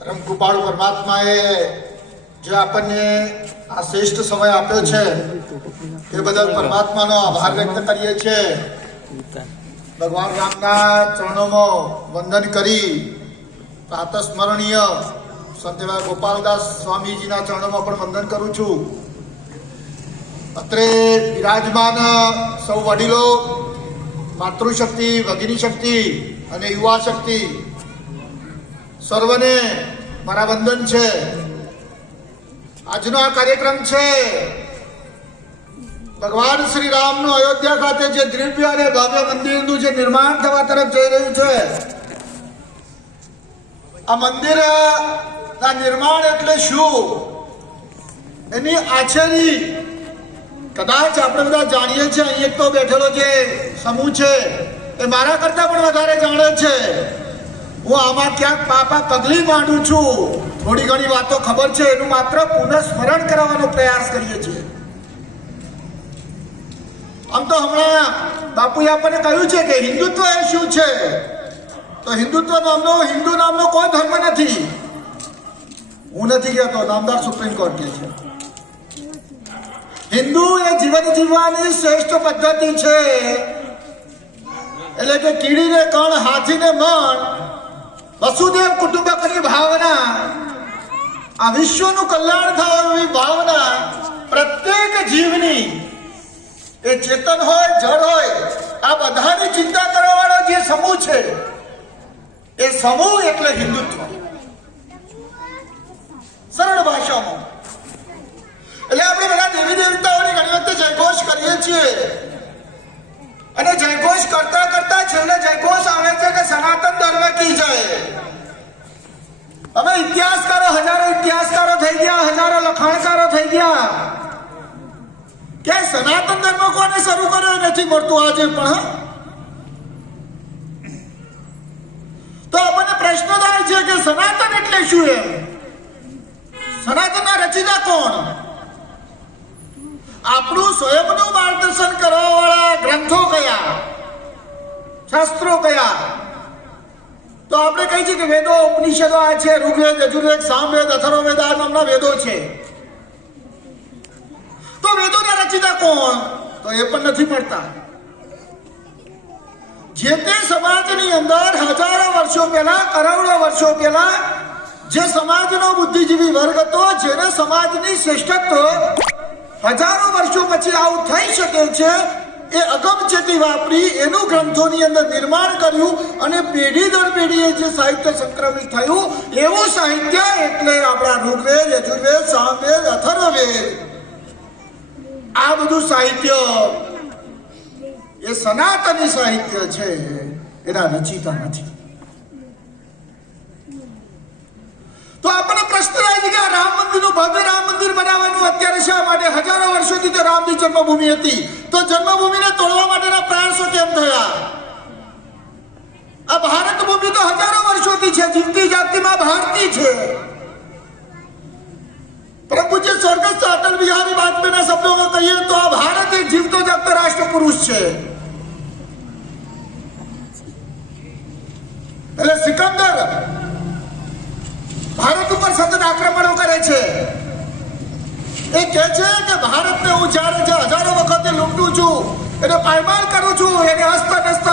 પરમ કૃપાળુ પરમાત્માએ જે આપણને આ શ્રેષ્ઠ સમય આપ્યો છે તે બદલ પરમાત્માનો આભાર વ્યક્ત કરીએ છીએ. ભગવાન રામના ચરણોમાં વંદન કરી પ્રાતસ્મરણીય સંત એવા ગોપાલદાસ સ્વામીજીના ચરણોમાં પણ વંદન કરું છું. અત્રે બિરાજમાન સૌ વડીલો, માતૃશક્તિ, ભગિની શક્તિ અને યુવા શક્તિ સર્વને મારા વંદન છે. આજનો આ કાર્યક્રમ છે ભગવાન શ્રી રામનું અયોધ્યા ખાતે જે દિવ્ય અને ભવ્ય મંદિરનું જે નિર્માણ થવા તરફ જઈ રહ્યું છે. આ મંદિર ના નિર્માણ એટલે શું, એની આછેરી કદાચ આપણે બધા જાણીએ છીએ. અહીં તો બેઠેલો જે સમૂહ છે એ મારા કરતા પણ વધારે જાણે છે. હું આમાં ક્યાંક પાપા પગલી માંડું છું, થોડી ઘણી વાતો ખબર છે, એનું માત્ર પુનઃસ્મરણ કરાવવાનો પ્રયાસ કરીએ છીએ. આમ તો હમણાં બાપુએ આપણને કહ્યું છે કે હિન્દુત્વ એ શું છે. તો હિન્દુત્વ નામનો, હિન્દુ નામનો કોઈ ધર્મ નથી. હું નથી કહેતો, નામદાર સુપ્રીમ કોર્ટ કહે છે. હિન્દુ એ જીવન જીવવાની શ્રેષ્ઠ પદ્ધતિ છે. એટલે કે કીડીને કણ, હાથીને મન, વસુદેવ કુટુંબકની ભાવના, આ વિશ્વનું કલ્યાણ થાય એવી ભાવના પ્રત્યેક જીવની, એ ચેતન હોય, જળ હોય, આ બધાની ચિંતા કરવાવાળો જે સમૂહ છે એ સમૂહ એટલે હિન્દુત્વ. સરળ ભાષામાં એટલે આપણે બધા દેવી દેવતાઓની ઘણી વખતે જયઘોષ કરીએ છીએ અને જયઘોષ કરતા કરતા છેલ્લે જયઘોષ આવે છે કે સનાતન ધર્મ કી જય. હવે ઇતિહાસકારો, હજારો ઇતિહાસકારો થઈ ગયા, હજારો લખાણકારો થઈ ગયા કે સનાતન ધર્મ કોને શરૂ કર્યો નથી મળતું આજે પણ. તો આપણને પ્રશ્ન થાય છે કે સનાતન એટલે શું? એમ સનાતનના રચિતા કોણ? આપણું સ્વયંનું માર્ગદર્શન કરવા વાળા ગ્રંથો કયા, શાસ્ત્રો કયા? તો આપણે કહીએ છીએ કે વેદો, ઉપનિષદો આ છે, ઋગ્વેદ, યજુર્વેદ, સામવેદ, અથર્વવેદ આ નામના વેદો છે. તો વેદોના રચિતા કોણ? તો એ પણ નથી મળતા. જે તે સમાજની અંદર હજારો વર્ષો પહેલા, કરોડો વર્ષો પહેલા જે સમાજનો બુદ્ધિજીવી વર્ગ હતો, જેને સમાજની શ્રેષ્ઠત્વ હજારો વર્ષો પછી આવું થઈ શકે છે, એ અગમચેતી વાપરી એનું ગ્રંથોની અંદર નિર્માણ કર્યું અને પેઢી દર પેઢીએ જે સાહિત્ય સંક્રમિત થયું એવું સાહિત્ય એટલે આપણા ઋગ્વેદ, યજુર્વેદ, સામવેદ, અથર્વવેદ. આ બધું સાહિત્ય એ સનાતની સાહિત્ય છે, એના રચિતા નથી. તો આપણને પ્રશ્ન થાય છે કે આ રામ મંદિરનું, ભવ્ય રામ મંદિર બનાવવાનું અત્યારે શા માટે? હજારો વર્ષોથી તો રામની જન્મભૂમિ હતી, તો જન્મભૂમિને તોડવા માટેના પ્રયાસો કેમ થયા? આ ભારત ભૂમિ તો હજારો વર્ષોથી છે, જીવતી જાગતીમાં ભારતી છે. પરમ પૂજ્ય સ્વર્ગસ્થ અટલ બિહારી વાજપેયીના શબ્દોમાં કહીએ તો આ ભારત એક જીવતો જાગતો રાષ્ટ્ર પુરુષ છે. એટલે સિકંદર ભારત ઉપર સતત આક્રમણો કરે છે. એ કહે છે કે ભારતને હું જ્યારે હજારો વખતે લૂંટું છું, એને પાયમાલ કરું છું, એને અસ્ત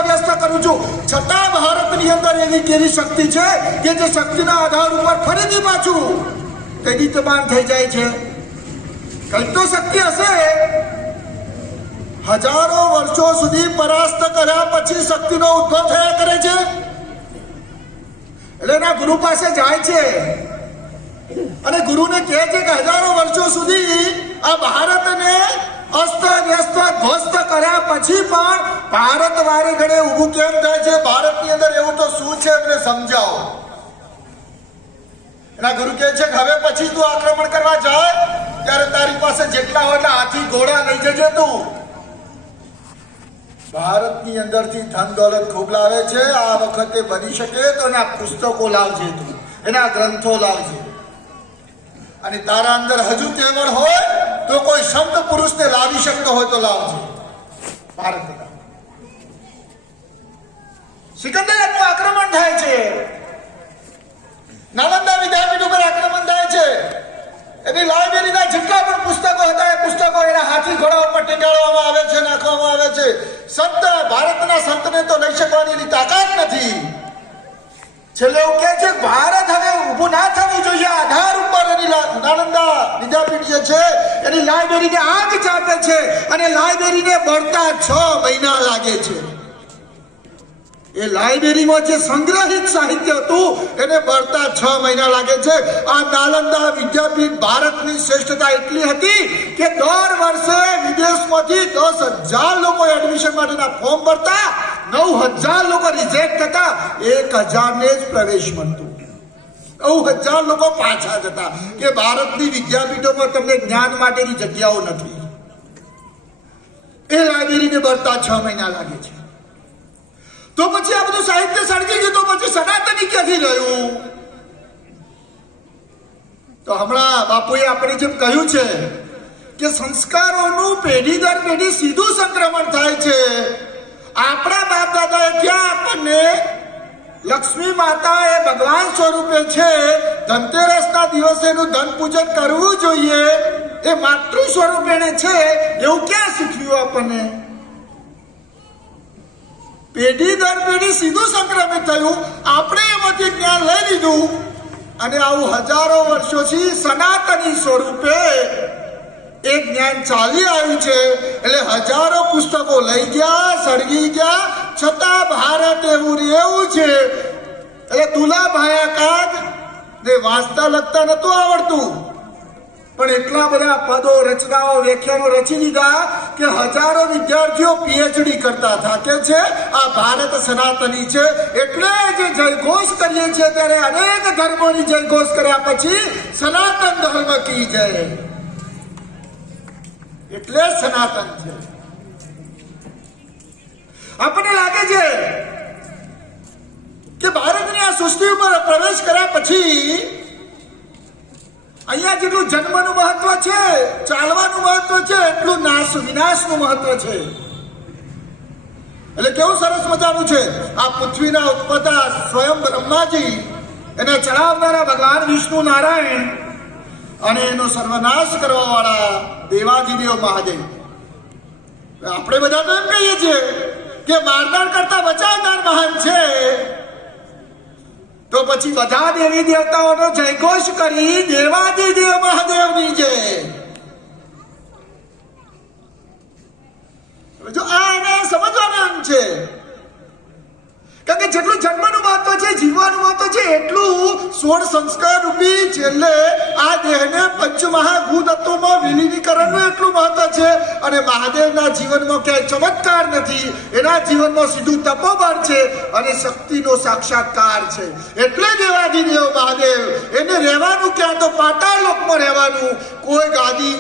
વ્યસ્ત કરું છું, છતાં ભારતની અંદર એવી કેવી શક્તિ છે કે જે શક્તિના આધાર ઉપર ફરીથી પાછું દૈદિત્યમાન થઈ જાય છે. કંઈક તો શક્તિ હશે. હજારો વર્ષો સુધી પરાસ્ત કર્યા પછી શક્તિનો ઉદ્ભવ થયા કરે છે. એટલે એના ગુરુ પાસે જાય છે અને ગુરુને કહે છે કે હજારો વર્ષો સુધી આ ભારતને અસ્ત વ્યસ્ત ધ્વસ્ત કર્યા પછી પણ ભારત વારે ઘડે ઊભું કેમ થાય છે? ભારતની અંદર એવું તો શું છે એમને સમજાવો. એના ગુરુ કહે છે કે હવે પછી તું આક્રમણ કરવા જાય ત્યારે તારી પાસે જેટલા હોય એટલા હાથી ઘોડા લઈ જજે. તું ભારતની અંદરથી ધન દોલત ખૂબ લાવે છે. આ વખતે બની શકે તો એના પુસ્તકો લાવજે, તું એના ગ્રંથો લાવજે. અને તારા અંદર હજુ તેવડ હોય તો કોઈ સંત પુરુષને લાવી શકતો હોય તો લાવજે. ભારત સિકંદરનું આક્રમણ થાય છે. નાલંદા વિદ્યા એની લાઇબ્રેરીના જેટલા પણ પુસ્તકો હતા એ પુસ્તકો એના હાથી ઘોડા ઉપર ટીંગાળવામાં આવે છે, નાખવામાં આવે છે. સંત, ભારતના સંતને તો લઈ શકવાની એની તાકાત નથી. છેલ્લે એવું કહે છે ભારત હવે ઊભું ના થવું જોઈએ. આધાર ઉપર એની નાલંદા વિદ્યાપીઠ જે છે એની લાઇબ્રેરીને આગ ચાપે છે અને લાઇબ્રેરીને બળતા 6 મહિના લાગે છે. એ લાઇબ્રેરીમાં જે સંગ્રહિત સાહિત્ય હતું એને બળતા 6 મહિના લાગે છે. આ નાલંદા વિદ્યાપીઠ ભારતની શ્રેષ્ઠતા એટલી હતી કે દર વર્ષે વિદેશમાંથી 10,000 લોકો એડમિશન માટેના ફોર્મ ભરતા, 9,000 લોકો રિજેક્ટ થતા, 1,000 ને જ પ્રવેશ મળતો. 9,000 લોકો પાછા જતા કે ભારતની વિદ્યાપીઠોમાં તમને જ્ઞાન માટેની જગ્યાઓ નથી. એ લાઇબ્રેરીને બળતા 6 મહિના લાગે છે. તો પછી આ બધું સાહિત્ય સળગી ગયું, તો પછી સનાતની ક્યાંથી રહ્યું? તો હમણાં બાપુએ આપણે જેમ કહ્યું છે કે સંસ્કારોનું પેઢી દર પેઢી સીધું સંક્રમણ થાય છે. આપણા બાપ દાદાએ ક્યાં આપણને લક્ષ્મી માતા એ ભગવાન સ્વરૂપે છે, ધનતેરસના દિવસે એનું ધન પૂજન કરવું જોઈએ, એ માતૃ સ્વરૂપે છે, એવું ક્યાં શીખવ્યું આપણને? પેઢી દર પેઢી સીધું સંક્રમિત થયું. આપણે એમાંથી જ્ઞાન લઈ લીધું અને આવું હજારો વર્ષોથી સનાતની સ્વરૂપે એક જ્ઞાન ચાલી આવ્યું છે. એટલે હજારો પુસ્તકો લઈ ગયા, સળગી ગયા, છતાં ભારત એવું છે. એટલે તુલા ભાયા કાગ ને વાંચતા લખતા નતું આવડતું, પણ એટલા બધા પદો, રચનાઓ, વ્યાખ્યાનો રચી દીધા કે હજારો વિદ્યાર્થીઓ પીએચડી કરતા થાકે છે. આ ભારત સનાતની છે. એટલે જે જયઘોષ કરીએ છીએ ત્યારે અનેક ધર્મોની જયઘોષ કર્યા પછી સનાતન ધર્મ કી જય, એટલે સનાતન છે. આપણને લાગે છે કે ભારતની આ સૃષ્ટિ ઉપર પ્રવેશ કર્યા પછી અહીંયા જેટલું જન્મનું મહત્વ છે, ચાલવાનું મહત્વ છે, એટલું વિનાશનું મહત્વ છે. એટલે કેવું સરસ મજાનું છે. આ પૃથ્વીના ઉત્પત્તા સ્વયં બ્રહ્માજી, એને ચડાવનારા ભગવાન વિષ્ણુ નારાયણ અને એનો સર્વનાશ કરવા વાળા દેવાધિદેવ મહાદેવ. આપણે બધા તો એમ કહીએ છીએ કે મારનાર કરતા બચાવનાર મહાન છે. તો પછી બધા દેવી દેવતાઓનો જયઘોષ કરી દેવાધિદેવ મહાદેવની જય. જો આ એને સમજવાનું છે, કારણ કે જેટલું જન્મનું મહત્વ છે, જીવવાનું મહત્વ છે, એટલું 16 સંસ્કાર રૂપી છેલ્લે આ દેહને પંચમહાભૂત તત્વોમાં વિલીનીકરણનું એટલું મહત્વ છે. અને મહાદેવના જીવનમાં ક્યાંય ચમત્કાર નથી, એના જીવનમાં સીધું તપોબળ છે અને શક્તિનો સાક્ષાત્કાર છે. એટલે દેવાધિદેવ મહાદેવ એને રહેવાનું ક્યાં તો પાતાળ લોકમાં રહેવાનું. કોઈ ગાદી,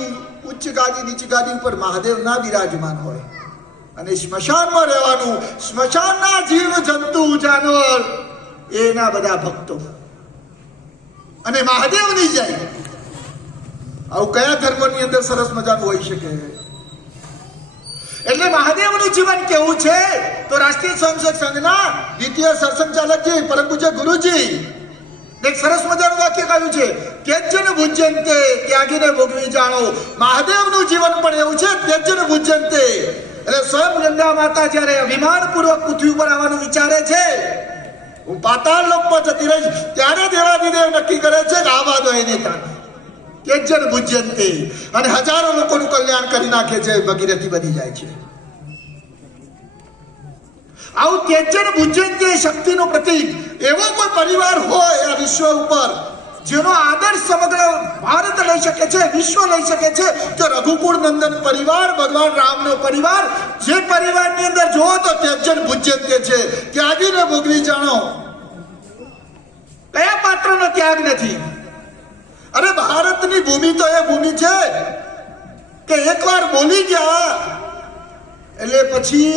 ઉચ્ચ ગાદી, નીચી ગાદી ઉપર મહાદેવ ના બિરાજમાન હોય અને સ્મશાનમાં રહેવાનું. સ્મશાનના જીવ જંતુ જાનવર એના બધા ભક્તો અને મહાદેવની જાય. આવું કયા ધર્મની અંદર સરસ મજાનું હોઈ શકે? એટલે મહાદેવનું જીવન કેવું છે? તો રાષ્ટ્રીય સ્વયંસેવક સંઘના દ્વિતીય સરસંઘચાલકજી પરમ પૂજ્ય ગુરુજી એક સરસ મજાનું વાક્ય કહ્યું છે, ત્યજ્યન ભુજ્યંતે, ત્યાગીને ભોગવી જાણો. મહાદેવનું જીવન પણ એવું છે, ત્યજ્યન ભુજ્યંતે. એટલે સ્વયં ગંગા માતા જયારે અભિમાનપૂર્વક પૃથ્વી ઉપર આવવાનું વિચારે છે, હું પાતાળ લોકમાં જતી રહીશ, ત્યારે દેવાધિદેવ નક્કી કરે છે કે આવા દો એને ત્યાં. ત્યજ્યન ભુજ્યંતે, અને હજારો લોકોનું કલ્યાણ કરી નાખે છે, ભગીરથી બની જાય છે. આવું ત્યજ્યન ભુજ્યંતે શક્તિનું પ્રતીક. એવો કોઈ પરિવાર હોય આ વિશ્વ ઉપર જેનો આદર્શ સમગ્ર ભારત લઈ શકે છે, વિશ્વ લઈ શકે છે, તો રઘુકુળ નંદન પરિવાર, ભગવાન રામનો પરિવાર. જે પરિવારની અંદર જોવો તો ત્યજ્યન ભુજ્યંતે છે, ત્યાગીને ભોગવી જાણો. કયા પાત્રનો ત્યાગ નથી? અરે ભારતની ભૂમિ તો એ ભૂમિ છે કે એકવાર બોલી ગયા એટલે પછી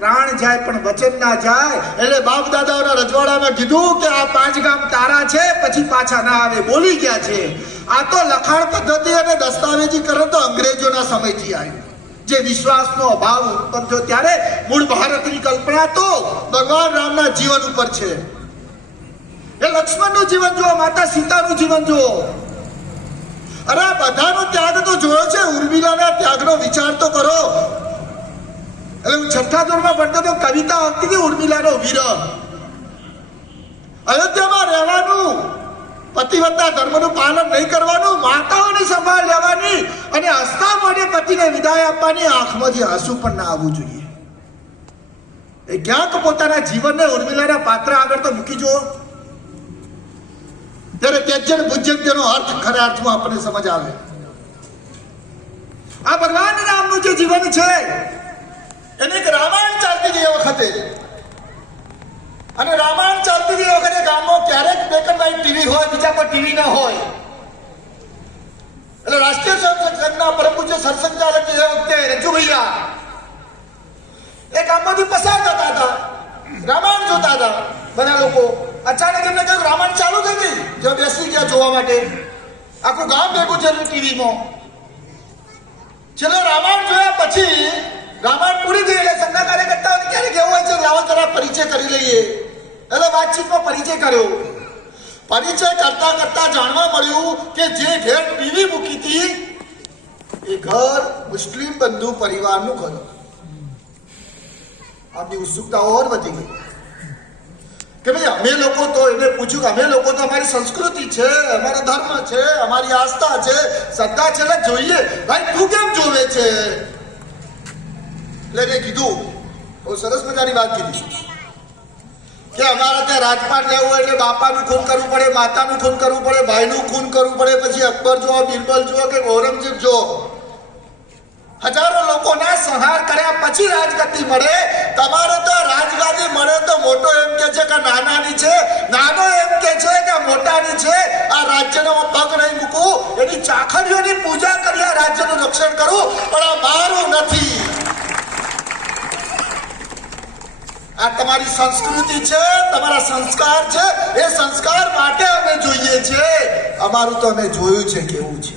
પ્રાણ જાય પણ વચન ના જાય. એટલે બાપ દાદાઓના રજવાડામાં કીધું કે આ 5 ગામ તારા છે, પછી પાછા ના આવે. બોલી ગયા છે. આ તો લખાણ પદ્ધતિ અને દસ્તાવેજીકરણ તો અંગ્રેજોના સમયથી આવ્યું. જે વિશ્વાસનો અભાવ ઉત્પન્ન થયો ત્યારે મૂળ ભારતની કલ્પના તો ભગવાન રામના જીવન ઉપર છે. એ લક્ષ્મણનું જીવન જુઓ, માતા સીતાનું જીવન જુઓ. અરે આ બધાનો ત્યાગ તો જોયો છે, ઉર્મિલાના ત્યાગનો વિચાર તો કરો. એટલે હું છઠ્ઠા ધોરણમાં ભણતો તો કવિતા આવતી હતી ઉર્મિલાનો વિરહ. અયોધ્યામાં રહેવાનું, પતિવ્રતા ધર્મનું પાલન નહીં કરવાનું, માતાઓની સંભાળ લેવાની અને હસતા મોઢે પતિને વિદાય આપવાની, આંખમાંથી આંસુ પણ ના આવવું જોઈએ. એ ક્યાંક પોતાના જીવનને ઉર્મિલાના પાત્ર આગળ તો મૂકી જુઓ, ત્યારે ત્યજ્યન ભુજ્યંત્યનો અર્થ ખરા અર્થમાં આપણને સમજ આવે. આ ભગવાન રામનું જે જીવન છે એને એક રામાયણ ચાલતી હતી એ વખતે, અને રામાયણ ચાલતી હતી એ વખતે ગામમાં ક્યારેક બ્લેક એન્ડ વ્હાઇટ ટીવી હોય, બીજા કોઈ ટીવી ન હોય. એટલે રાષ્ટ્રીય સંઘના પરમ પૂજ્ય સરસંઘચાલક એ વખતે રજુ ભૈયા એ ગામમાંથી પસાર થતા હતા, રામાયણ જોતા હતા બધા લોકો. અચાનક એમને કહ્યું રામાયણ ચાલુ થઈ ગઈ, જો બેસી ગયા જોવા માટે. આખું ગામ ભેગું છે ટીવીમાં. છેલ્લે રામાયણ જોયા પછી રામાયણ પૂરી થઈ એટલે સંઘના કાર્યકર્તાઓને ક્યારેક એવું હોય છે લાવો જરા પરિચય કરી લઈએ. એટલે વાતચીતમાં પરિચય કર્યો. પરિચય કરતા કરતા જાણવા મળ્યું કે જે ઘેર ટીવી મૂકી હતી એ ઘર મુસ્લિમ બંધુ પરિવારનું ઘર. આપની ઉત્સુકતા ઓર વધી ગઈ કે ભાઈ અમે લોકો તો એને પૂછ્યું કે અમે લોકો તો અમારી સંસ્કૃતિ છે, અમારો ધર્મ છે, અમારી આસ્થા છે, શ્રદ્ધા છે, એટલે જોઈએ. ભાઈ તું કેમ જોવે છે? એટલે એને કીધું, બહુ સરસ મજાની વાત કીધી કે અમારે ત્યાં રાજપાટ લેવું હોય એટલે બાપાનું ખૂન કરવું પડે, માતાનું ખૂન કરવું પડે, ભાઈનું ખૂન કરવું પડે, પછી અકબર જો, બિરબલ જો કે ઔરંગઝેબ જો, હજારો લોકોના સંહાર કર્યા પછી રાજગદ્દી મળે. તમારે તો રાજગાદી મળે તો મોટો એમ કે છે કે નાનાની છે, નાનો એમ કે છે કે મોટાની છે. આ રાજ્યનો પગ નહીં મૂકવું, એની ચાખડીઓની પૂજા કરી આ રાજ્યનું રક્ષણ કરવું, પણ આ મારું નથી. આ તમારી સંસ્કૃતિ છે, તમારા સંસ્કાર છે, એ સંસ્કાર માટે અમે જોઈએ છે. અમારું તો અમે જોયું છે કેવું છે.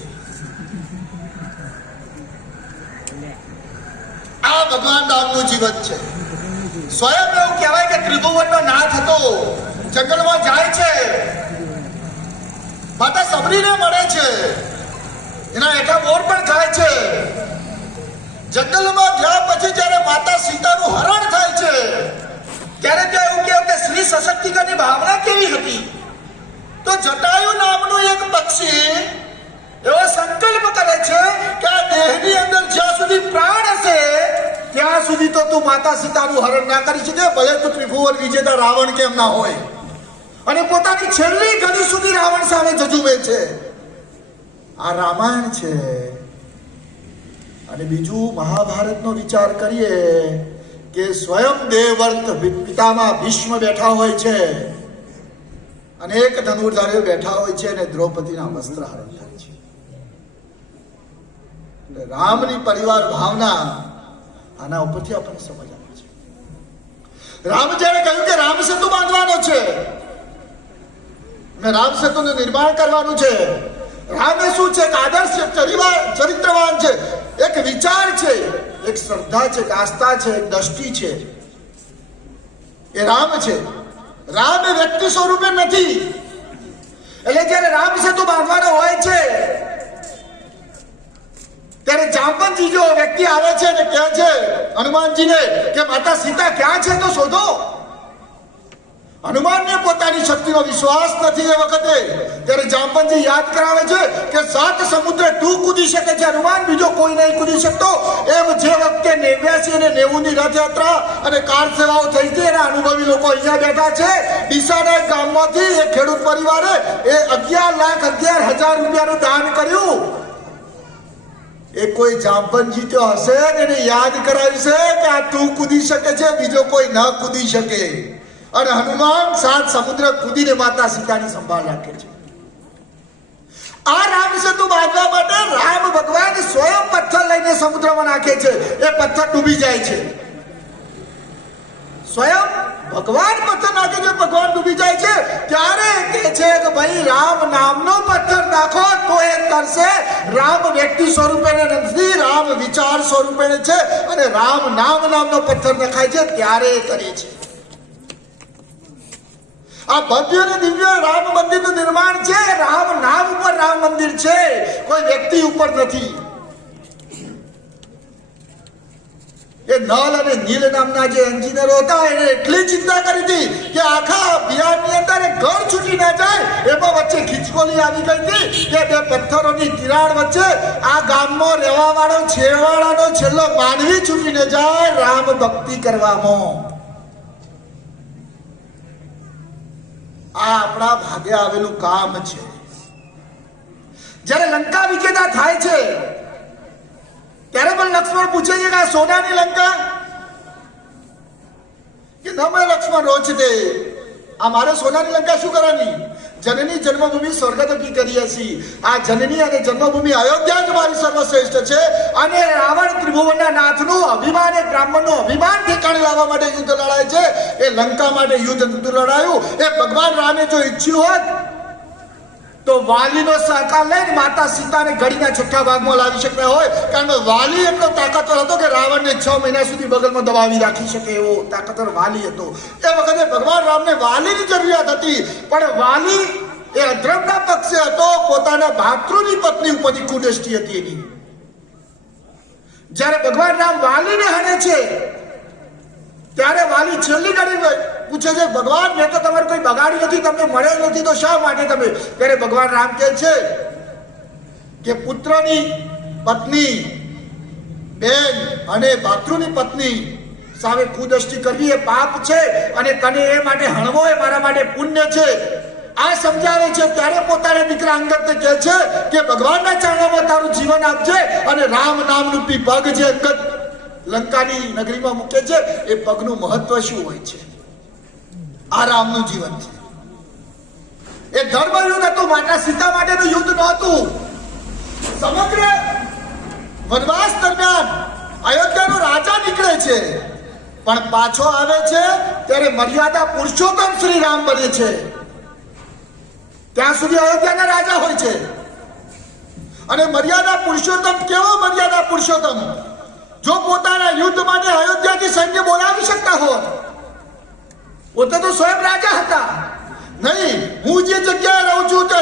આ ભગવાન રામનું જીવન છે. સ્વયં એવું કહેવાય કે ત્રિભુવનનો નાથ હતો, જંગલમાં જાય છે, માતા સબરીને મળે છે, એના હેઠા મોર પણ ખાય છે. જંગલમાં ગયા પછી જ્યારે માતા સીતાનું હરણ થાય છે ત્યારે ત્યાં એવું કહેવાય કે સ્ત્રી સશક્તિકરણની ભાવના કેવી હતી. તો જટાયુ નામનું એક પક્ષી એવો સંકલ્પ કરે છે કે આ દેહની અંદર જ્યાં સુધી પ્રાણ હશે ત્યાં સુધી તો તું માતા સીતાનું હરણ ના કરી શકે, ભલે તું ત્રિભુવન વિજેતા રાવણ કેમ ના હોય. અને પોતાની છેલ્લી ઘડી સુધી રાવણ સામે જજુમે છે. આ રામાયણ છે. અને બીજું મહાભારતનો વિચાર કરીએ કે સ્વયં દેવવ્રત પિતામાં ભીષ્મ બેઠા હોય છે, અનેક ધનુર્ધારીઓ બેઠા હોય છે અને દ્રૌપદીના વસ્ત્ર હરણ થાય છે. રામની પરિવાર ભાવના આના ઉપરથી આપણને સમજ આવે છે. રામ જ્યારે કહ્યું કે રામ સેતુ બાંધવાનો છે અને રામ સેતુનું નિર્માણ કરવાનું છે, રામે શું છે કે આદર્શ ચરિત્રવાન છે, એક વિચાર છે, એક શ્રદ્ધા છે, એક આસ્થા છે, એક દ્રષ્ટિ છે. એ રામ છે. રામ એ વ્યક્તિ સ્વરૂપે નથી. એટલે જ્યારે રામ સેતુ બાંધવાનો હોય છે ત્યારે જાંબવંતી જો વ્યક્તિ આવે છે અને કહે છે હનુમાનજીને કે માતા સીતા ક્યાં છે તો શોધો. હનુમાનને પોતાની શક્તિનો વિશ્વાસ નથી એ વખતે. ત્યારે જાંબવંતી યાદ કરાવે છે કે 7 સમુદ્ર તું કૂદી શકે છે હનુમાન, બીજો કોઈ નહીં કૂદી શકતો. એમ જે વખતે 89 અને 90 ની રથયાત્રા અને કાર સેવાઓ થઈ હતી એના અનુભવી લોકો અહીંયા બેઠા છે. ડીસાના ગામમાંથી એક ખેડૂત પરિવારે એ 11,11,000 રૂપિયાનું દાન કર્યું. એ કોઈ જાંબવંતી તો હશે ને એને યાદ કરાવ્યું છે કે આ તું કૂદી શકે છે, બીજો કોઈ ન કૂદી શકે. અને હનુમાન 7 સમુદ્ર કૂદીને માતા સીતાની સંભાળ રાખે છે. આ રામ સેતુ બાંધવા માટે રામ ભગવાન સ્વયં પથ્થર લઈને સમુદ્રમાં નાખે છે. એ પથ્થર ડૂબી જાય છે. સ્વયં ભગવાન પથ્થર નાખે છે, ભગવાન ડૂબી જાય છે. ત્યારે કહે છે કે ભાઈ રામ નામનો પથ્થર નાખો તો એ તરશે. રામ વ્યક્તિ સ્વરૂપે નથી, રામ વિચાર સ્વરૂપે છે. અને રામ નામનો પથ્થર નખાય છે ત્યારે એ કરે છે. આ ભવ્ય અને દિવ્ય રામ મંદિરનું નિર્માણ છે. રામ નામ ઉપર રામ મંદિર છે. કોઈ વ્યક્તિ ઉપર નથી. એ નલ અને નીલ નામના જે એન્જિનિયરો હતા એને એટલી ચિંતા કરી હતી કે આખા અભિયાનની અંદર એક ઘર છૂટી ના જાય એમાં વચ્ચે ખીચકોલી આવી ગઈ હતી કે બે પથ્થરોની તિરાડ વચ્ચે આ ગામમાં રહેવા વાળો છેવાડાનો છેલ્લો માનવી છૂટી ન જાય રામ ભક્તિ કરવામાં. આ આપણા ભાગે આવેલું કામ છે. જ્યારે લંકા વિજેતા થાય છે ત્યારે પણ લક્ષ્મણ પૂછે છે કે આ સોનાની લંકા કે ન મેં લક્ષ્મણ રોજ દે આ મારે સોનાની લંકા શું કરવાની? જનની જન્મભૂમિ સ્વર્ગથી કરી હશી. આ જનની અને જન્મભૂમિ અયોધ્યા જ મારી સર્વશ્રેષ્ઠ છે અને રાવણ ત્રિભુવનના નાથનું અભિમાન એ બ્રાહ્મણનું અભિમાન ઠેકાણે લાવવા માટે યુદ્ધ લડાય છે. એ લંકા માટે યુદ્ધ નતું લડાયું. એ ભગવાન રામે જો ઈચ્છ્યું હોત તો વાલીનો સહકાર લઈને માતા સીતાને ઘડીના છઠ્ઠા ભાગમાં લાવી શકતા હોય. કારણ કે વાલી એટલો તાકાતવર હતો કે રાવણને 6 મહિના સુધી બગલમાં દબાવી રાખી શકે એવો તાકાતવર વાલી હતો. એ વખતે ભગવાન રામને વાલીની જરૂરિયાત હતી, પણ વાલી એ અધર્મના પક્ષે હતો. પોતાના ભાતૃની પત્ની ઉપરની કુદૃષ્ટિ હતી એની. જ્યારે ભગવાન રામ વાલીને હણે છે ત્યારે વાલી છેલ્લી ઘડી પૂછે છે ભગવાન મેં તો તમારે કોઈ બગાડ્યું નથી, તમને મળ્યો નથી તો શા માટે તમે? ત્યારે ભગવાન રામ કહે છે કે પુત્રની પત્ની, બેન અને ભાતૃની પત્ની સામે કુદૃષ્ટિ કરવી એ પાપ છે અને તને એ માટે હણવો એ મારા માટે પુણ્ય છે. આ સમજાવે છે ત્યારે પોતાના દીકરા અંગદને કહે છે કે ભગવાનના ચરણોમાં તારું જીવન આપજે અને રામ નામરૂપી પગ જે અંગદ લંકાની નગરીમાં મૂકે છે એ પગનું મહત્વ શું હોય છે? આ રામનું જીવન છે. એ ધર્મ યુદ્ધ હતું, માતા સીતા માટેનું યુદ્ધ નહોતું. સમગ્ર વનવાસ દરમિયાન અયોધ્યાનો રાજા નીકળે છે પણ પાછો આવે છે ત્યારે મર્યાદા પુરુષોત્તમ શ્રી રામ બને છે. ત્યાં સુધી અયોધ્યાના રાજા હોય છે અને મર્યાદા પુરુષોત્તમ કેવો મર્યાદા પુરુષોત્તમ? જો પોતાના યુદ્ધ માટે અયોધ્યાથી સૈન્ય બોલાવી શકતા હોત, પોતે તો સ્વયં રાજા હતા. નહીં, હું જે જગ્યાએ રહું છું તે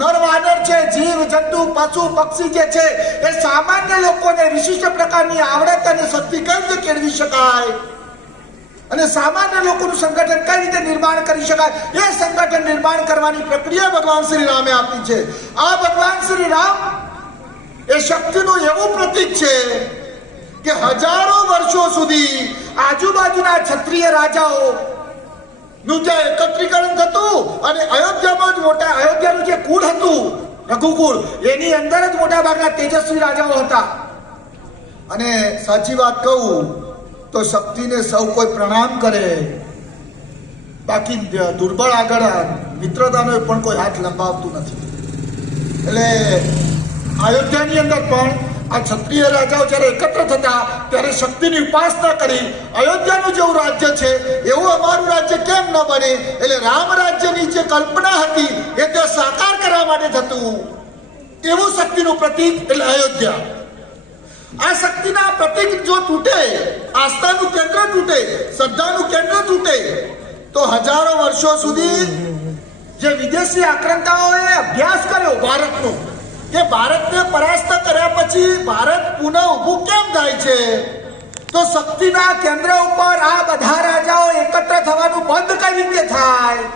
નર વાનર છે, જીવ જંતુ પશુ પક્ષી જે છે એ સામાન્ય લોકોને વિશિષ્ટ પ્રકારની આવડત અને શક્તિ કઈ રીતે કેળવી શકાય અને સામાન્ય લોકોનું સંગઠન કઈ રીતે નિર્માણ કરી શકાય એ સંગઠન નિર્માણ કરવાની પ્રક્રિયા ભગવાન શ્રી રામે આપી છે. આ ભગવાન શ્રી રામ એ શક્તિનું એવું પ્રતીક છે કે હજારો વર્ષો સુધી આજુબાજુના ક્ષત્રિય રાજાઓ નું ત્યાં એકત્રીકરણ થતું અને અયોધ્યામાં જ મોટા અયોધ્યાનું જે કુળ હતું રઘુકુળ એની અંદર જ મોટા ભાગના તેજસ્વી રાજાઓ હતા. અને સાચી વાત કહું તો શક્તિને સૌ કોઈ પ્રણામ કરે, બાકી દુર્બળ આગળ મિત્રતાનો પણ કોઈ હાથ લંબાવતું નથી. એટલે અયોધ્યાની અંદર પણ આ ક્ષત્રિય રાજાઓ જ્યારે એકત્ર થતા ત્યારે શક્તિની ઉપાસના કરી અયોધ્યાનું જેવું રાજ્ય છે એવું અમારું રાજ્ય કેમ ન બને? એટલે રામ રાજ્યની જે કલ્પના હતી એ તે સાકાર કરવા માટે થતું એવું શક્તિનું પ્રતીક એટલે અયોધ્યા. આ શક્તિના પ્રતીક જો તૂટે, આસ્થાનું કેન્દ્ર તૂટે, શ્રદ્ધાનું કેન્દ્ર તૂટે તો હજારો વર્ષો સુધી જે વિદેશી આક્રમતાઓએ અભ્યાસ કર્યો ભારતનો કે ભારતને પરાસ્ત કર્યા પછી ભારત પુનઃ ઊભું કેમ થાય છે? તો શક્તિના કેન્દ્ર ઉપર આ બધા રાજાઓ એકત્ર થવાનું બંધ કઈ રીતે થાય?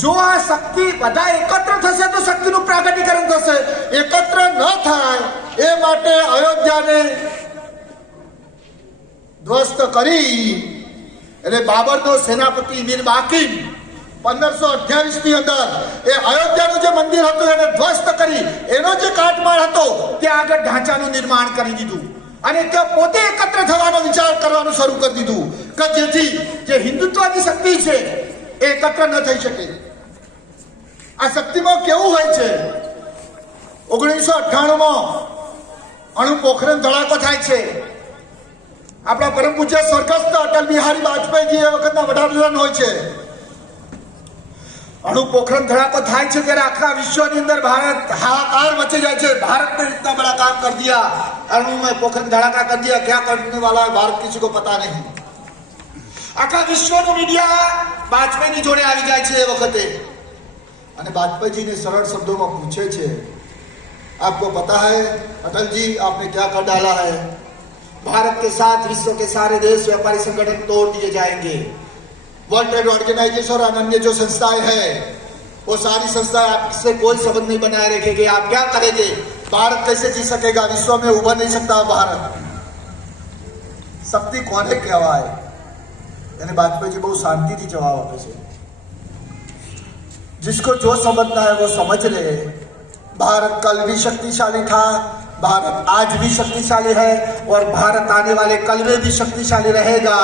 જો આ શક્તિ બધા એકત્ર થશે તો શક્તિનું પ્રાગટ્યકરણ થશે. એકત્ર ન થાય એ માટે અયોધ્યાને ધ્વસ્ત કરી એટલે બાબરનો સેનાપતિ મીર બાકીમ 1528 ની અંદર એ અયોધ્યાનું જે મંદિર હતું એને ધ્વસ્ત કરી એનો જે કાટમાળ હતો ત્યાં આગળ ઢાંચાનું નિર્માણ કરી દીધું અને ત્યાં પોતે એકત્ર થવાનો વિચાર કરવાનું શરૂ કરી દીધું કે જેથી જે હિન્દુત્વની શક્તિ છે એ એકત્ર ન થઈ શકે. આ શક્તિમાં કેવું હોય છે? 1998માં અણુ પોખરણ ધડાકો થાય છે. આપણા પરમ પૂજ્ય સ્વર્ગસ્થ અટલ બિહારી વાજપેયીજી એ વખતના વડાપ્રધાન હોય છે. અણુ પોખરણ ધડાકો થાય છે ત્યારે આખા વિશ્વની અંદર ભારત हाहाकार मचे जाए छे. भारत ने इतना बड़ा काम कर दिया, अणु में पोखरण धड़ाका कर दिया, क्या करने वाला है भारत किसी को पता नहीं. આખા વિશ્વનું મીડિયા વાજપેયીની જોડે આવી જાય છે એ વખતે અને વાજપેયીજીને સરળ શબ્દોમાં પૂછે છે आपको पता है अटल जी आपने क्या कर डाला है? भारत के साथ विश्व के सारे देश व्यापारी संगठन तोड़ दिए जाएंगे। वर्ल्ड ट्रेड ऑर्गेनाइजेशन और अन्य जो संस्थाएं हैं वो सारी संस्थाएं आपसे कोई संबंध नहीं बनाए रखेंगे। आप क्या करेंगे? भारत कैसे जी सकेगा? विश्व में उभर नहीं सकता भारत। शक्ति कोने कहेवाय? यानी वाजपेयी जी बहुत शांति थी जवाब आपे छे। जिसको जो समझना है वो समझ ले। भारत कल भी शक्तिशाली था, भारत आज भी शक्तिशाली है और भारत आने वाले कल में भी शक्तिशाली रहेगा।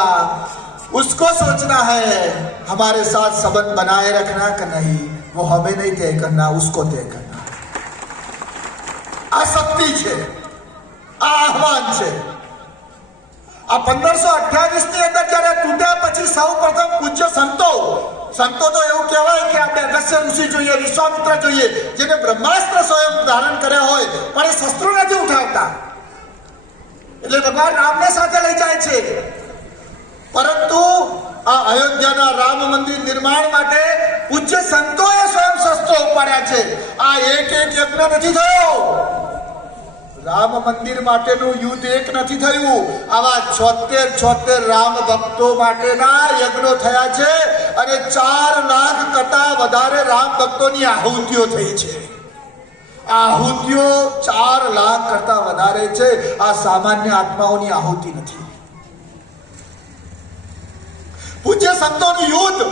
उसको सोचना है हमारे साथ संबंध बनाए रखना कि नहीं, वो हमें नहीं तय करना, उसको तय करना। आ शक्ति छे, आ आह्वान छे। आ 1528 ની અંદર જ્યારે તૂટ્યા પછી સૌ પ્રથમ પૂજ્ય સંતો તો એવું કહેવાય કે આપણે અગસ્ત્ય ઋષિ જોઈએ, વિશ્વામિત્ર જોઈએ, જેને બ્રહ્માસ્ત્ર સ્વયં ધારણ કર્યા હોય પણ એ શસ્ત્રો નથી ઉઠાવતા, એટલે ભગવાન રામને સાથે લઈ જાય છે। પરંતુ આ અયોધ્યાના રામ મંદિર નિર્માણ માટે પૂજ્ય સંતોએ સ્વયં શસ્ત્રો ઉપાડ્યા છે। આ એક યજ્ઞ નથી થયો। રામ મંદિર માટેનું યુદ્ધ એક નથી થયું, આવા 76 રામ ભક્તો માટેના યજ્ઞો થયા છે અને 4 લાખ કરતા વધારે રામ ભક્તોની આહુતિઓ થઈ છે। આહુતિઓ 4 લાખ કરતા વધારે છે। આ સામાન્ય આત્માઓની આહુતિ નથી। પૂજ્ય સંતોનું યુદ્ધ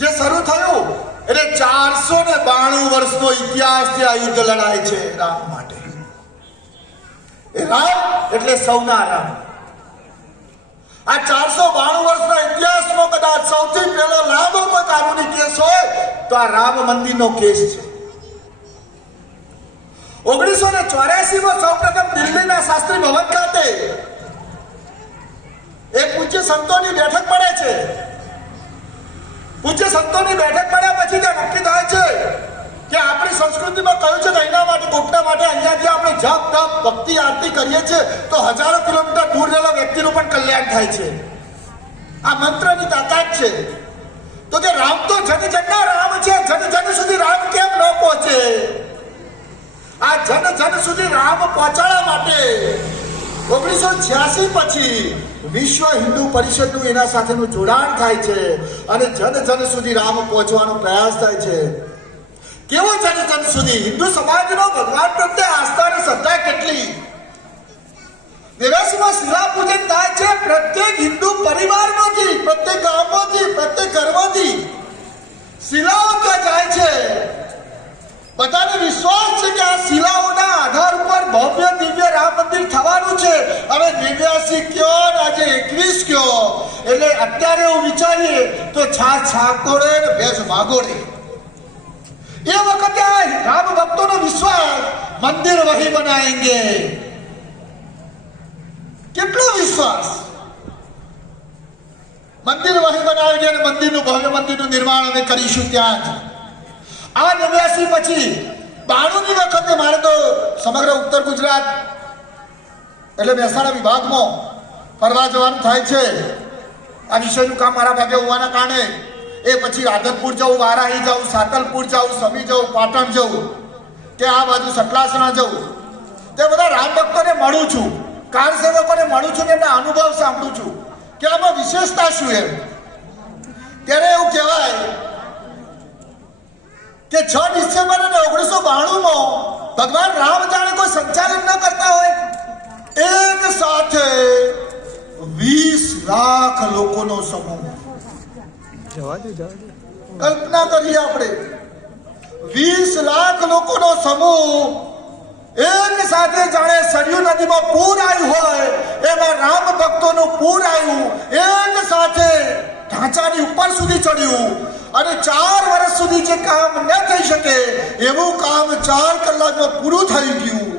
જે શરૂ થયું એટલે 492 વર્ષનો ઇતિહાસથી આ યુદ્ધ લડાય છે રામ માટે। રામ એટલે સૌના રામ। આ 492 વર્ષના ઇતિહાસમાં કદાચ સૌથી પહેલો લાંબો કોઈ કાનૂની કેસ હોય તો આ રામ મંદિરનો કેસ છે। 1984 માં સૌપ્રથમ દિલ્હીના શાસ્ત્રી ભવન ખાતે એક પૂજ્ય સંતોની બેઠક પડે છે। પૂજ્ય સંતોની બેઠક પડ્યા પછી તે નક્કી થાય છે કે આપણી સંસ્કૃતિમાં કહ્યું છે કે એના માટે ગોપના માટે અહીંયાથી આપણે જપ તપ ભક્તિ આરતી કરીએ છીએ તો હજારો કિલોમીટર દૂર રહેલા વ્યક્તિનું પણ કલ્યાણ થાય છે। આ મંત્રની તાકાત છે। તો કે રામ તો જન જનના રામ છે, જન જન સુધી રામ કેમ ન પહોંચે? આ જન જન સુધી રામ પહોંચાડવા માટે 1986 પછી વિશ્વ હિન્દુ પરિષદનું એના સાથેનું જોડાણ થાય છે અને જન જન સુધી રામ પહોંચવાનો પ્રયાસ થાય છે। કેવો જન જન સુધી? હિન્દુ સમાજનો ભગવાન પ્રત્યે આસ્થા અને શ્રદ્ધા કેટલી? 82માં શિલા પૂજન થાય છે પ્રત્યેક હિન્દુ પરિવારમાંથી, પ્રત્યેક ગામમાંથી, પ્રત્યેક ઘરમાંથી શિલાઓ ત્યાં જાય છે। બધાને વિશ્વાસ છે કે આ શિલાઓના આધાર ઉપર ભવ્ય દિવ્ય રામ મંદિર થવાનું છે। હવે 89 કયો ને આજે 21 કયો, એટલે અત્યારે એવું વિચારીએ તો છાકોડે ને ભેંસ ભાગોડે। ये वक्त राम भक्तों ने विश्वास मंदिर वही बनाएंगे। कितना विश्वास? मंदिर वही बनाएंगे ने मंदिर नु भव्य मंदिर नु निर्माण અમે કરીશું ત્યાં જ। આ 89 પછી 92 ની વખતે મારે તો સમગ્ર ઉત્તર ગુજરાત એટલે મહેસાણા વિભાગમાં ફરવા જવાનું થાય છે। આ વિષયનું કામ મારા ભાગે હોવાના કારણે એ પછી રાધનપુર જાઉં, વારાહી જાઉં, સાતલપુર જાઉં, સમી જાઉં, પાટણ જાઉં કે આ બાજુ સટલાસણા જાઉં, તે બધા રામ ભક્તોને મળું છું, કાર સેવકોને મળું છું, એમના અનુભવ સાંભળું છું કે આમાં વિશેષતા શું એમ। ત્યારે એવું કહેવાય કે 6 ડિસેમ્બર 1992 માં ભગવાન રામ જાણે કોઈ સંચાલન ન કરતા હોય, એક સાથે 20 લાખ લોકોનો સમૂહ। કલ્પના કરીએ આપણે 20 લાખ લોકોનો સમૂહ એક સાથે જાણે સરયુ નદીમાં પૂર આવ્યું હોય એમાં રામ ભક્તોનું પૂર આવ્યું, એક સાથે ઢાંચાની ઉપર સુધી ચડ્યું અને 4 વર્ષ સુધી જે કામ ન થઈ શકે એવું કામ 4 કલાકમાં પૂરું થઈ ગયું।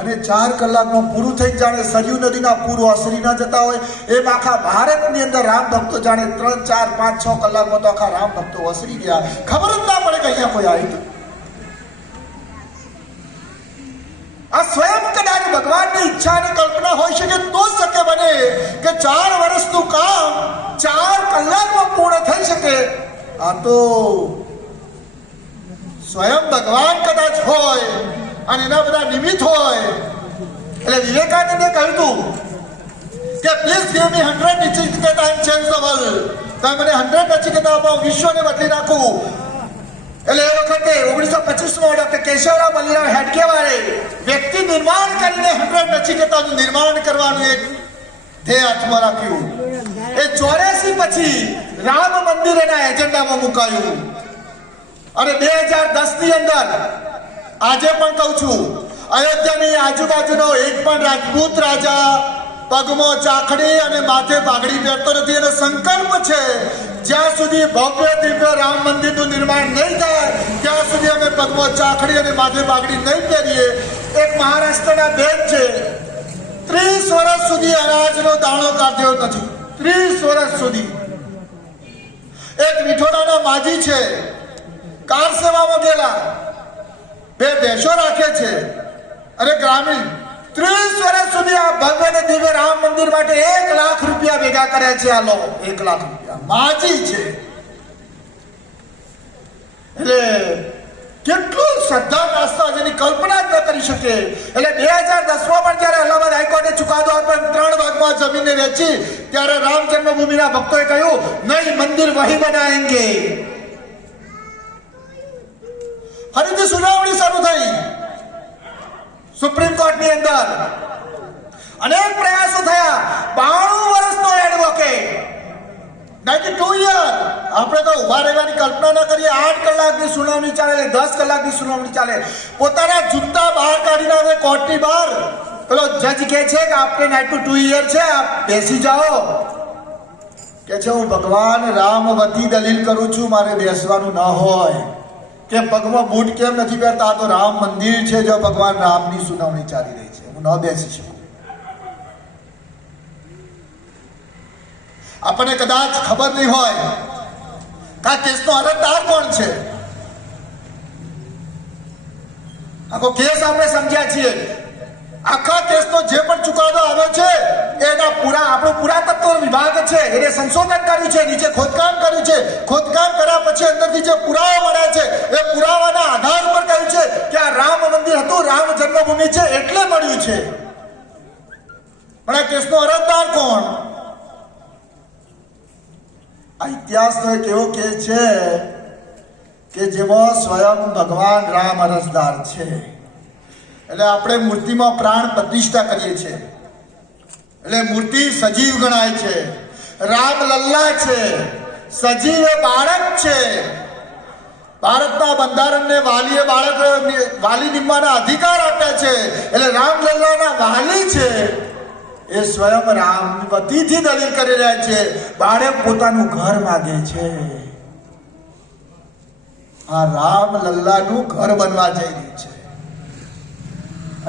અને 4 કલાકમાં પૂરું થઈ જાણે સરયુ નદીના પૂર ઓસરી ન જતા હોય એમ આખા ભારતની અંદર રામ ભક્તો જાણે 3, 4, 5, 6 કલાકમાં તો આખા રામ ભક્તો ઓસરી ગયા। ખબર જ ના પડે કે અહીંયા કોઈ આવી। આ સ્વયં કદાચ ભગવાનની ઈચ્છા અને કલ્પના હોઈ શકે તો શક્ય બને કે 4 વર્ષનું કામ 4 કલાકમાં પૂર્ણ થઈ શકે। આ તો સ્વયં ભગવાન કદાચ હોય અને એના બધા નિમિત્ત હોય. એટલે વિવેકાનંદે કહ્યું હતું કે please give me 100 Nachiketa and change the world. તમે મને 100 નચિકેતા આપો, વિશ્વને બદલી નાખું. એટલે એ વખતે 1925માં ડોક્ટર કેશવરાવ બલિરામ હેડગેવારે વ્યક્તિ નિર્માણ કરીને 100 નચિકેતાનું નિર્માણ કરવાનું એક ધ્યેય હાથમાં રાખ્યું. એ 84 પછી રામ મંદિર એના એજન્ડામાં મુકાયું. અને 2010 ની અંદર આજે પણ કહું છું, અયોધ્યાની આજુબાજુનો એક પણ રાજપૂત રાજા પગમાં ચાખડી અને માથે પાઘડી પહેરતો નથી. એનો સંકલ્પ છે જ્યાં સુધી ભવ્ય દિવ્ય રામ મંદિરનું નિર્માણ નહીં થાય ત્યાં સુધી અમે પગમાં ચાખડી અને માથે પાઘડી નહીં પહેરીએ. એક મહારાષ્ટ્રના બેન છે, 30 વર્ષ સુધી અનાજનો દાણો કાઢ્યો નથી. 30 વર્ષ સુધી. એક વિઠોડાના માજી છે, કાર સેવામાં ગયેલા, 2 ભેંસો રાખે છે અને ગ્રામીણ 30 વર્ષ સુધી આ ભવ્ય અને દિવ્ય રામ મંદિર માટે 1 લાખ રૂપિયા ભેગા કર્યા છે. આ લો 1 લાખ રૂપિયા માજી છે. એટલે કેટલું શ્રદ્ધા આસ્થા જેની કલ્પના જ ન કરી શકે. એટલે 2010માં પણ જયારે અલ્હાબાદ હાઈકોર્ટે ચુકાદો આપ્યો 3 ભાગમાં જમીનને વેચી, ત્યારે રામ જન્મભૂમિના ભક્તોએ કહ્યું નહીં, મંદિર વહી બનાએંગે. ફરીથી સુનાવણી શરૂ થઈ સુપ્રીમ કોર્ટની અંદર. અનેક પ્રયાસો થયા. 92 વર્ષનો એડવોકેટ, 92 યર. આપણે તો ઉભા રહેવાની કલ્પના ન કરીએ. 8 કલાકની સુનાવણી ચાલે, 10 કલાકની સુનાવણી ચાલે. પોતાના જૂતા બહાર કાઢીને આવે કોર્ટની બહાર. પેલો જજ કહે છે કે આપણે 92 યર છે, આપ બેસી જાઓ. કે છે હું ભગવાન રામ વતી દલીલ કરું છું, મારે બેસવાનું ન હોય. કે પગમાં બૂટ કેમ નથી પહેરતા? આ તો રામ મંદિર છે, જો ભગવાન રામની સુનાવણી ચાલી રહી છે, હું ન બેસી શકું. આપણને કદાચ ખબર નહીં હોય કે આ કેસનો અરજદાર કોણ છે. આખો કેસ આપણે સમજ્યા છીએ. આખા કેસનો જે પણ ચુકાદો આવ્યો છે એના આપણો પુરાતત્વ વિભાગ છે એને સંશોધન કર્યું છે, નીચે ખોદકામ કર્યું છે. ખોદકામ કર્યા પછી અંદરથી જે પુરાવા મળ્યા છે એ પુરાવાના આધાર પર કહ્યું છે કે આ રામ મંદિર હતું, રામ જન્મભૂમિ છે એટલે મળ્યું છે. પણ આ કેસનો અરજદાર કોણ? આ ઇતિહાસનો એક એવો કેસ છે કે જેમાં સ્વયં ભગવાન રામ અરજદાર છે. એટલે આપણે મૂર્તિમાં પ્રાણ પ્રતિષ્ઠા કરીએ છીએ એટલે મૂર્તિ સજીવ ગણાય છે. રામ લલ્લા છે, સજીવ બાળક છે. ભારતના બંધારણને વાલી નિમવાના અધિકાર આપ્યા છે. એટલે રામ લલ્લાના વાલી છે એ સ્વયં રામ વતીથી દલીલ કરી રહ્યા છે. બાળક પોતાનું ઘર માગે છે. આ રામ લલ્લાનું ઘર બનવા જઈ રહ્યું છે.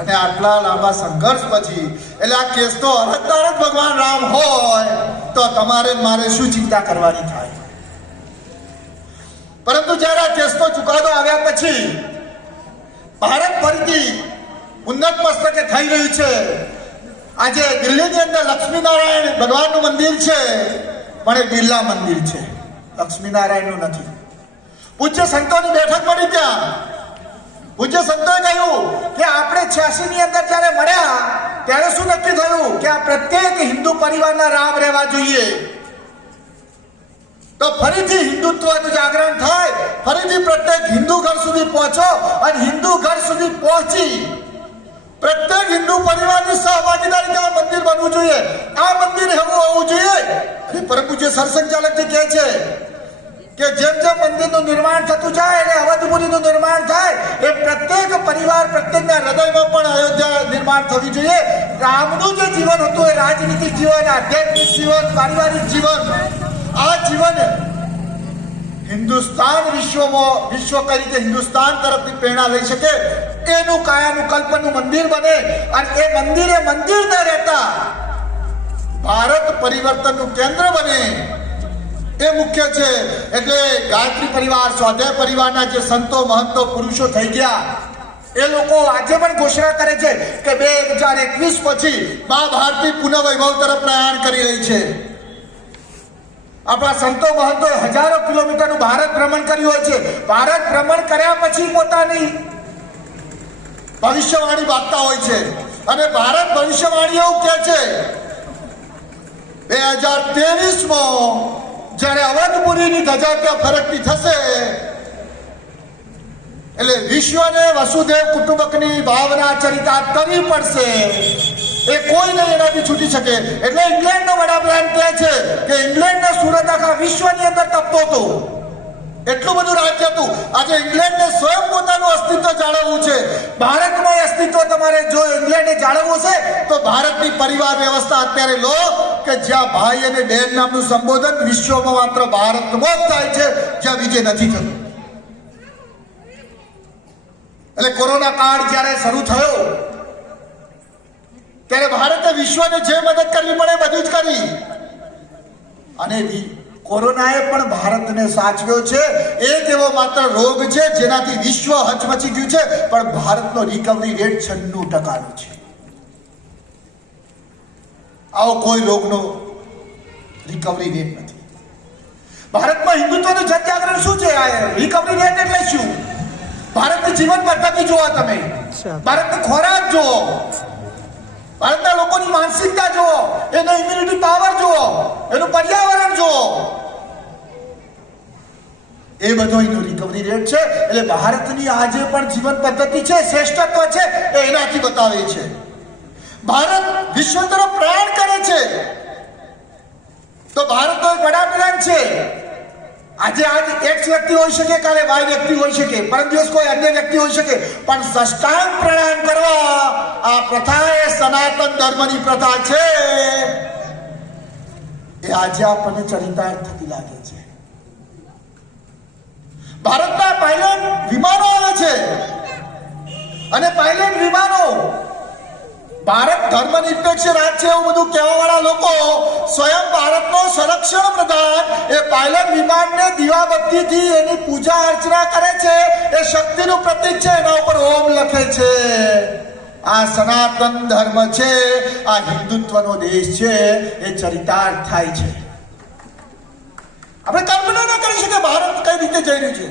અને આટલા લાંબા સંઘર્ષ પછી, એટલે આ કેસનો અરજદાર જ ભગવાન રામ હોય તો તમારે મારે શું ચિંતા કરવાની થાય? પરંતુ જ્યારે આ કેસનો ચુકાદો આવ્યા પછી ભારત ફરીથી ઉન્નત મસ્તકે થઈ રહ્યું છે. આજે દિલ્હીની અંદર લક્ષ્મીનારાયણ ભગવાનનું મંદિર છે, પણ એ બિરલા મંદિર છે, લક્ષ્મીનારાયણનું નથી. પૂજ્ય સંતોની બેઠક મળી ત્યાં પૂજ્ય સંતોએ કહ્યું કે આપણે 86 ની અંદર જ્યારે મળ્યા ત્યારે શું નક્કી થયું કે આ પ્રત્યેક હિન્દુ પરિવારના રામ રહેવા જોઈએ. તો ફરીથી હિન્દુત્વનું જાગરણ થાય, ફરીથી પ્રત્યેક હિન્દુ ઘર સુધી પહોંચો અને હિન્દુ ઘર સુધી પહોંચી પ્રત્યેક હિન્દુ પરિવારની સહભાગીદારી આ મંદિર બનવું જોઈએ. આ મંદિર એવું હોવું જોઈએ. અને પરમ પૂજ્ય સરસંઘચાલકજી કહે છે કે જેમ જેમ મંદિરનું નિર્માણ થતું જાય એટલે અવધપુરીનું નિર્માણ થાય એ પ્રત્યેક પરિવાર પ્રત્યેકના હૃદયમાં પણ અયોધ્યા નિર્માણ થવી જોઈએ. રામનું જે જીવન હતું એ રાજનીતિક જીવન, આધ્યાત્મિક જીવન, પારિવારિક જીવન, આ જીવન હિન્દુસ્તાન વિશ્વ કઈ રીતે હિન્દુસ્તાન તરફથી પ્રેરણા લઈ શકે એનું કાયાનું કલ્પનું મંદિર બને. અને એ મંદિર ન રહેતા ભારત પરિવર્તનનું કેન્દ્ર બને એ મુખ્ય છે. એટલે ગાયત્રી પરિવાર, સ્વાધ્યાય પરિવારના જે સંતો મહંતો પુરુષો થઈ ગયા એ લોકો આજે પણ ઘોષણા કરે છે કે 2021 પછી મા ભારતી પુનઃ વૈભવ તરફ પ્રયાણ કરી રહી છે. આપણા સંતો મહંતો હજારો કિલોમીટરનું ભારત ભ્રમણ કર્યું હોય છે. ભારત ભ્રમણ કર્યા પછી પોતાની ભવિષ્યવાણી વાગતા હોય છે અને ભારત ભવિષ્યવાણી એવું કહે છે 2023માં જ્યારે અવધપુરીની ધજા ત્યાં ફરકતી થશે એટલે વિશ્વને વસુદેવ કુટુંબકની ભાવના ચરિતાર્થ કરવી પડશે, એ કોઈ નહીં એનાથી છૂટી શકે. એટલે ઇંગ્લેન્ડનો વડાપ્રધાન કહે છે કે ઇંગ્લેન્ડનો સુરત આખા વિશ્વની અંદર તપતો હતો, એટલું બધું રાજ્ય હતું. આજે ઇંગ્લેન્ડને સ્વયં પોતાનું અસ્તિત્વ જાળવવું છે. ભારતમાં અસ્તિત્વ તમારે જો ઇંગ્લેન્ડને જાળવવું છે તો ભારતની પરિવાર વ્યવસ્થા અત્યારે લો કે જ્યાં ભાઈ અને બહેન નામનું સંબોધન વિશ્વમાં માત્ર ભારતમાં જ થાય છે, જ્યાં બીજે નથી થતું. એટલે કોરોના કાળ જ્યારે શરૂ થયો ત્યારે ભારતે વિશ્વને જે મદદ કરવી પડે બધું જ કરી અને કોરોનાએ પણ ભારતને સાચવ્યો છે. એક એવો માત્ર રોગ છે જેનાથી વિશ્વ હચમચી ગયું છે, પણ ભારતનો રિકવરી રેટ 96% છે. આવો કોઈ રોગનો રિકવરી રેટ નથી. ભારતમાં હિન્દુત્વનું જનજાગરણ શું છે? રિકવરી રેટ એટલે શું? ભારતની જીવન પદ્ધતિ જુઓ, તમે ભારતનો ખોરાક જુઓ, ભારતના લોકોની માનસિકતા જુઓ, એનો ઇમ્યુનિટી પાવર જુઓ, એનું પર્યાવરણ જુઓ, એ બધો એનો રિકવરી રેટ છે. એટલે ભારતની આજે પણ જીવન પદ્ધતિ છે, શ્રેષ્ઠત્વ છે, એ એનાથી બતાવે છે. ભારત વિશ્વ તરફ પ્રયાણ કરે છે તો ભારતનો એક વડાપ્રધાન છે. આજે એક્સ વ્યક્તિ હોઈ શકે, કાલે વાય વ્યક્તિ હોઈ શકે, પરમ દિવસ કોઈ અન્ય વ્યક્તિ હોઈ શકે, પણ સાષ્ટાંગ પ્રણામ કરવા આ પ્રથા એ સનાતન ધર્મની પ્રથા છે. એ આજે આપણને ચરિતાર્થ થતી લાગે છે. ભારતના પાયલટ વિમાનો આવે છે અને પાયલટ વિમાનો ભારત ધર્મનિરપેક્ષ રાજ છે એવું બધું કહેવા વાળા લોકો સ્વયં ભારતનો સંરક્ષણ પ્રધાન એ પાયલટ વિમાનને દીવાબત્તીથી એની પૂજા અર્ચના કરે છે. એ શક્તિનું પ્રતીક છે, એના ઉપર ઓમ લખે છે. આ સનાતન ધર્મ છે, આ હિન્દુત્વનો દેશ છે, એ ચરિતાર્થ થાય છે. આપણે કલ્પના ન કરી શકીએ ભારત કઈ રીતે જઈ રહ્યું છે.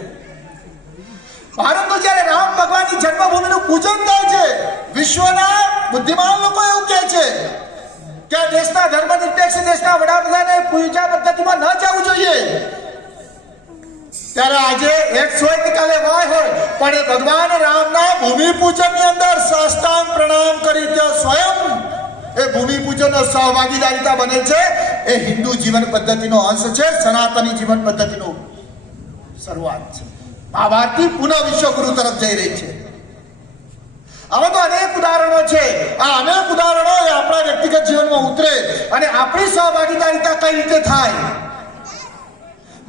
ભારતનું જ્યારે રામ ભગવાનની જન્મભૂમિનું પૂજન થાય છે, વિશ્વના બુદ્ધિમાન લોકો એવું કહે છે કે દેશના ધર્મનિરપેક્ષ દેશના વડાપ્રધાને પૂજા પદ્ધતિમાં ન જવું જોઈએ. ત્યારે આજે એક્સ હોય કે કાલે વાય હોય, પણ એ ભગવાન રામના ભૂમિ પૂજનની અંદર સાષ્ટાંગ પ્રણામ કરી ત્યાં સ્વયં એ ભૂમિ પૂજનનો સહભાગીદારીતા બને છે. એ હિન્દુ જીવન પદ્ધતિનો અંશ છે, સનાતની જીવન પદ્ધતિનો શરૂઆત છે. મહાભારતથી પુનઃ વિશ્વગુરુ તરફ જઈ રહી છે. આવા તો અનેક ઉદાહરણો છે. આ અનેક ઉદાહરણો એ આપણા વ્યક્તિગત જીવનમાં ઉતરે અને આપણી સહભાગીદારીતા કઈ રીતે થાય.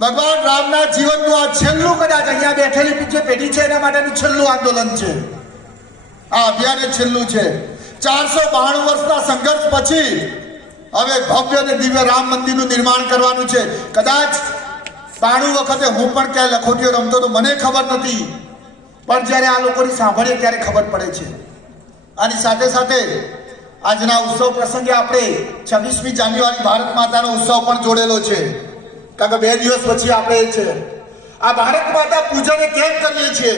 ભગવાન રામના જીવનનું આ છેલ્લું, કદાચ અહીંયા બેઠેલી જે પેઢી છે એના માટેનું છેલ્લું આંદોલન છે. આ અભિયાન છેલ્લું છે. 492 વર્ષના સંઘર્ષ પછી હવે ભવ્ય અને દિવ્ય રામ મંદિરનું નિર્માણ કરવાનું છે. કદાચ 92 વખતે હું પણ ક્યાંય લખોટીઓ રમતો તો મને ખબર નથી, પણ જ્યારે આ લોકોની સાંભળીએ ત્યારે ખબર પડે છે. આની સાથે સાથે આજના ઉત્સવ પ્રસંગે આપણે 26મી જાન્યુઆરી ભારત માતાનો ઉત્સવ પણ જોડેલો છે. કારણ કે 2 દિવસ પછી આપણે છે આ ભારત માતા પૂજન કેમ કરીએ છીએ?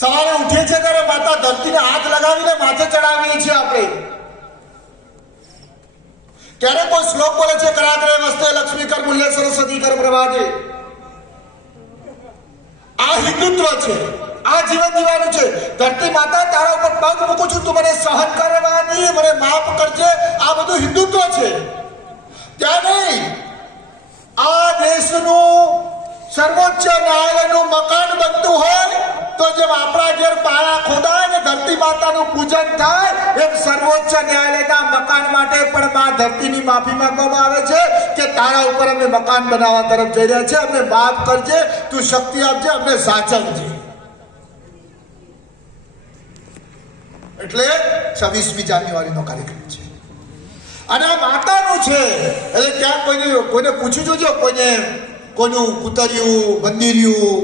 સવારે ઉઠીએ છીએ ત્યારે માતા ધરતીને હાથ લગાવીને માથે ચડાવીએ છીએ. આપણે ક્યારે કોઈ શ્લોક બોલે છે કરાગ્રે વસ્તે લક્ષ્મી કર મૂલ્ય સરસ્વતી કર પ્રભાજે. આ હિન્દુત્વ છે, આ જીવન જીવાનું છે. ધરતી માતા તારા ઉપર પગ મૂકું છું, તું મને સહન કરવાની, મને માફ કરજે, આ બધું હિન્દુત્વ છે. ત્યાં નહીં, આ દેશનું સર્વોચ્ચ ન્યાયાલયનું મકાન બનતું હોય તો જેમ આપણા ઘેર પાયા ખોદાય ને ધરતી માતાનું પૂજન થાય, એમ સર્વોચ્ચ ન્યાયાલયના મકાન માટે પણ મા ધરતીની માફી માંગવામાં આવે છે કે તારા ઉપર અમે મકાન બનાવવા તરફ જઈ રહ્યા છે, અમને માફ કરજે, તું શક્તિ આપજે, અમને સાચવજે. એટલે 26મી જાન્યુઆરીનો કાર્યક્રમ છે અને આ માતાનું છે. એટલે ક્યાં કોઈને પૂછી જોજો, કોઈનું કૂતર્યું, મંદિર્યું,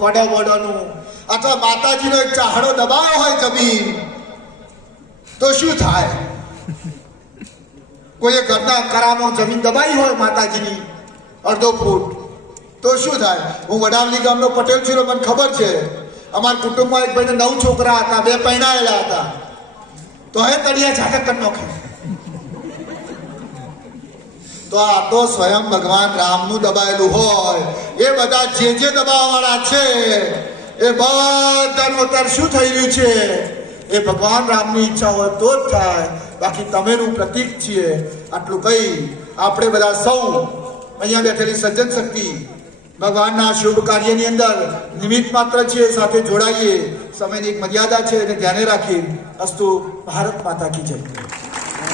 ખોડા બોડાનું અથવા માતાજીનો એક ચાહડો દબાયો હોય જમીન તો શું થાય? કોઈ ઘરના કરામાં જમીન દબાઈ હોય માતાજીની 1.5 ફૂટ તો શું થાય? હું વડાવલી ગામનો પટેલ છું, મને ખબર છે. અમારા કુટુંબમાં એક ભાઈને 9 છોકરા હતા, 2 પરણાયેલા હતા, તો હે તળિયા ઝાટક કરી નાખે. તો આ તો સ્વયં ભગવાન રામનું દબાયેલું હોય. એ બધા જે દબાવવાવાળા છે એ બધાનું અત્યારે શું થઈ રહ્યું છે? એ ભગવાન રામની ઈચ્છા હોય તો જ થાય, બાકી તમેનું પ્રતીક છીએ. આટલું કહી આપણે બધા સૌ અહીંયા બેઠેલી સજ્જન શક્તિ ભગવાનના શુભ કાર્યની અંદર નિમિત્ત માત્ર છીએ, સાથે જોડાઈએ. સમયની એક મર્યાદા છે એને ધ્યાને રાખી. અસ્તુ. ભારત માતા કી જય.